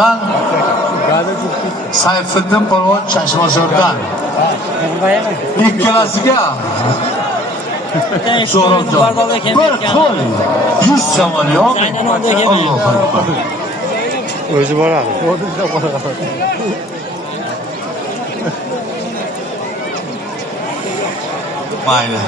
Chashmozordan. Sayfiddin polvon Chashmozordan. Ikkalasiga So'robjon. Bir qo'y 100 somon yo'q. Allohu akbar. O'zi boradi. Mayli.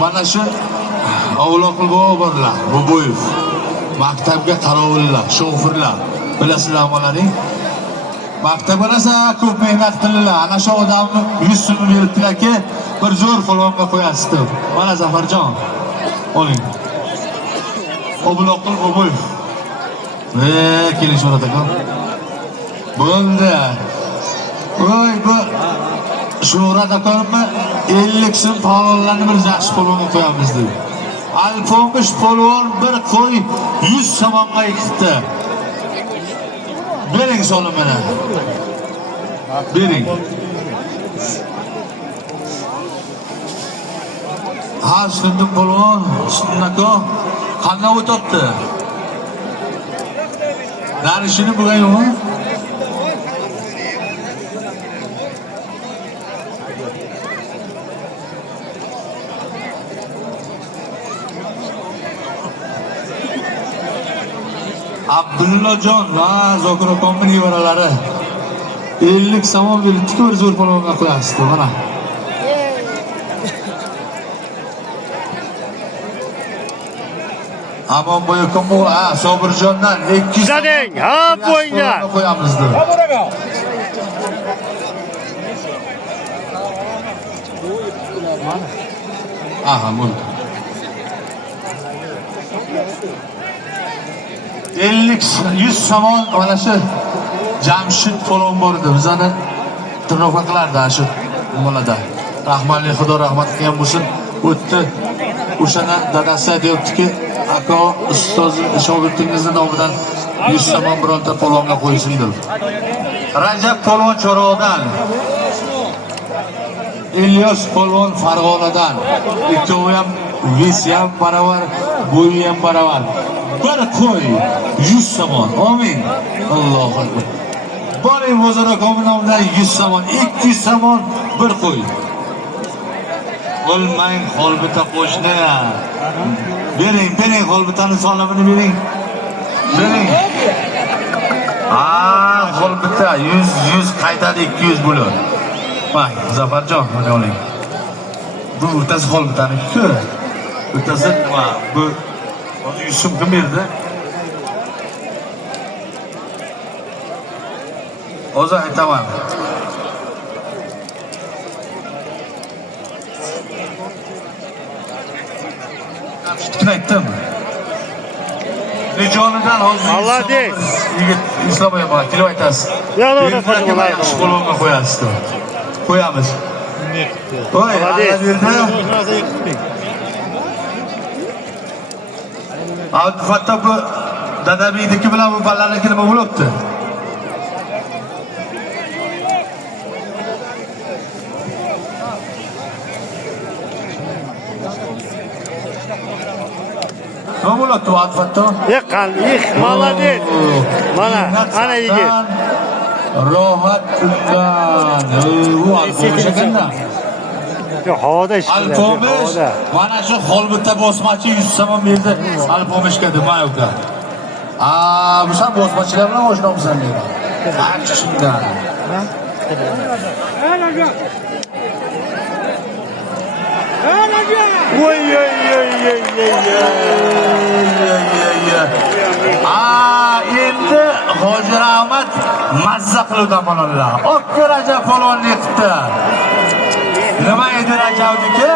Mana shu avloqli borlar, Boboyev. Maktabga qarovullar, shofirlar. Bilasizlar bolaning. Maktabga rosa ko'p mehnat qildilar. Ana shu odamni 100 so'm beribdilar-ki, bir zo'r polvonga qo'yasiz deb. Mana Zafarjon. Oling. Avloqli Boboyev. Keling so'radi aka. Bo'ldi. Voy, bu Shuhrat akamni 50 so'm polvonlarni bir yaxshi polvonga qo'yamiz dedi. Alpomish polvon bir qo'y 100 so'mga yikdi. Bering so'lim mana. Bering. Ha, shunday polvon, shunako qanday o'tibdi? Darishini bugun yo'qmi? Abdullajon va Zokir akamning nevaralari 50 so'm beribdi-ku, bir zo'r polvonga qo'yasiz, mana. Amon bo'yakom bu, Sobirjondan 200 Zading, ha bo'yinglar. Qo'yamiz deb. Aha, bo'ldi. 50-100 somon mana shu Jamshid polvon bor edi. Bizani turnoqa qilardi shu bolada. Rahmatli Xudo rahmat qilgan bo'lsin. O'tdi. O'shana dadasi aytibdi-ki, aka ustoz shogirdingizni nomidan 100 somon bironta polvonga qo'ysin deb. Rajab polvon Chorog'dan. Ilyos polvon Farg'onadan. Ikkovi ham vesi ham baravar, bo'yi ham baravar. Bir qo'y 100 somon. Amin. Allohu akbar. Boring bozor akamning nomidan 100 somon, 200 somon bir qo'y. Olmang holbita qo'shni. Bering holbitani sonini bering. Bering. Holbita 100 qaytadi 200 bo'ladi. Bak Zafarjon, mana oling. Bu o'rtasi holbitaniki-ku. O'rtasi nima? Bu hozir 100 so'm kim berdi? Hozir aytaman. Tutqin aytdim. Nijonidan hozir Allah dey. Yigit ishlamayapti, bak, kelib aytasiz. Yo'q, yaxshi polvonga qo'yasiz deb. Qo'yamiz. Voy, Allah berdi. Fatto bu dadabiyniki bilan bu ballarniki nima bo'libdi? Nima bo'libdi bu Fatto? Молодец. Mana, ana yigit. Rohat undan. Bu alpomish ekanda. Yo'q, havoda ish qiladi. Alpomish. Mana shu holbita bosmachi 100 somon berdi alpomishga dema uka. Bu ham bosmachilar bilan oshnomsan dedi. Qancha shundan. Voy. Endi Hoji Rahmat mazza qiluvdi bolalar. Okki Rajab polvonni yiqibdi. Nima edi Rajabniki?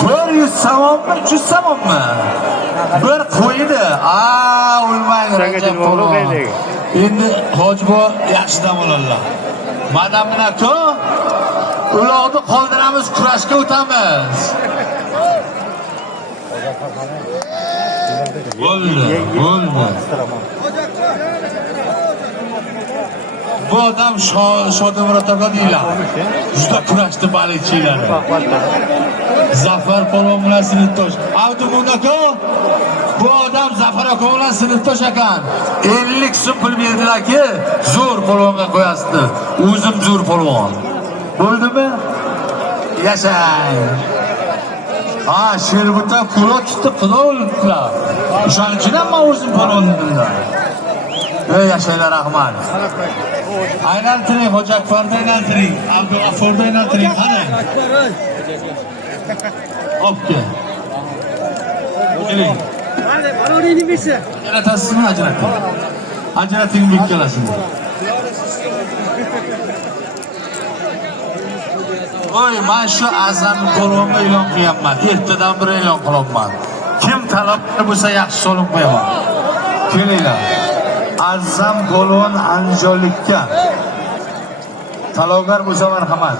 400 somonmi, 300 somonmi? Bir qo'ydi. O'lmang Rajab polvon. Endi Hoji bo yaxshi dam oladilar. Madamina-ku, ularni qoldiramiz, kurashga o'tamiz. Bo'ldi. bu odam Shodimurod aka deyiladi. Juda kurashdi balikchilari. Zafar polvon bilan sinfdosh. Abdumun aka, bu odam Zafar aka bilan sinfdosh ekan. 50 so'm pul berdilar-ki, zo'r polvonga qo'yasizdi. O'zim zo'r polvon. Bo'ldimi? Yashang. Ha, Sherbuta pula tutdi, xudo o'libdilar. O'shaning uchun ham men o'zim polvon dedimlar. Ey yashanglar, rahmat. Aylantiring, Hoji Akbarni aylantiring, Abdug'afforni aylantiring, qarang. Opke. Keling. Mana o'rningni bersa. Ajratasizmi, ajrating. Ajrating bu ikkalasini. Voy, men shu Azam polvonga e'lon qilyapman. Ertadan bir e'lon qilyapman. Kim talablar bo'lsa yaxshi so'lib qo'yaman. Kelinglar. Azam polvon Andijonlikka talabgar bo'lsa marhamat.